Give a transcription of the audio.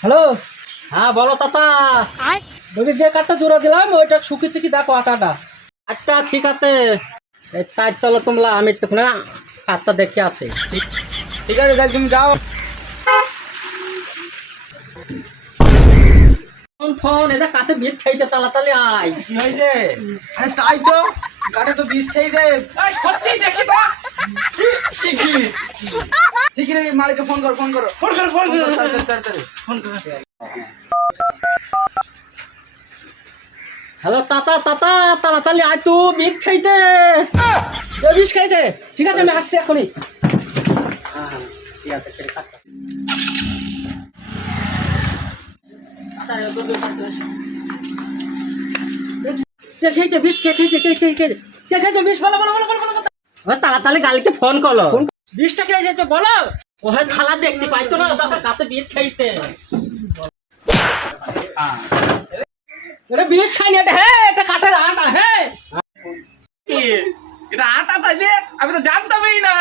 Hello, হ্যাঁ বলো তাতা। বলছি যে কাঠটা জোড়া দিলাম ওইটা শুকিয়েছে কি দেখো আটাটা। আচ্ছা ঠিক আছে, এই তাই চলো তোমরা, আমি তো না কাঠটা দেখে আছে। ঠিক আছে তাহলে তুমি যাও। ফোন এটা কাছে বিট খাইতে তাড়াতাড়ি আয়। কি হয়েছে? আরে তাই তো, গাড়ি তো বিষ খেয়ে দে। শিগগিরই মালিককে ফোন করো, ফোন করো, ফোন করো, ফোন করো, তাড়াতাড়ি ফোন করো। হ্যালো তাতা, তাতা তাড়াতাড়ি আয় তুই বিট খাইতে। যে বিষ খাইছে, ঠিক আছে আমি আসছি এখনই। হ্যাঁ ঠিক আছে, ঠিক আছে। কে খেয়েছে বিষ, কে খেয়েছে, কে খেয়েছে বিষ, বলো বলো বলো বলো বলো। তাড়াতাড়ি গালিকে ফোন করো। বিষটা কে খেয়েছে বলো। ও হয় খালা দেখতে পাইতো না, দাদা কাতে বিট খাইতে। এটা বিষ খাইনি, এটা হ্যাঁ এটা কাঠের আটা হ্যাঁ। এটা আটা তাইলে আমি তো জানতামই না।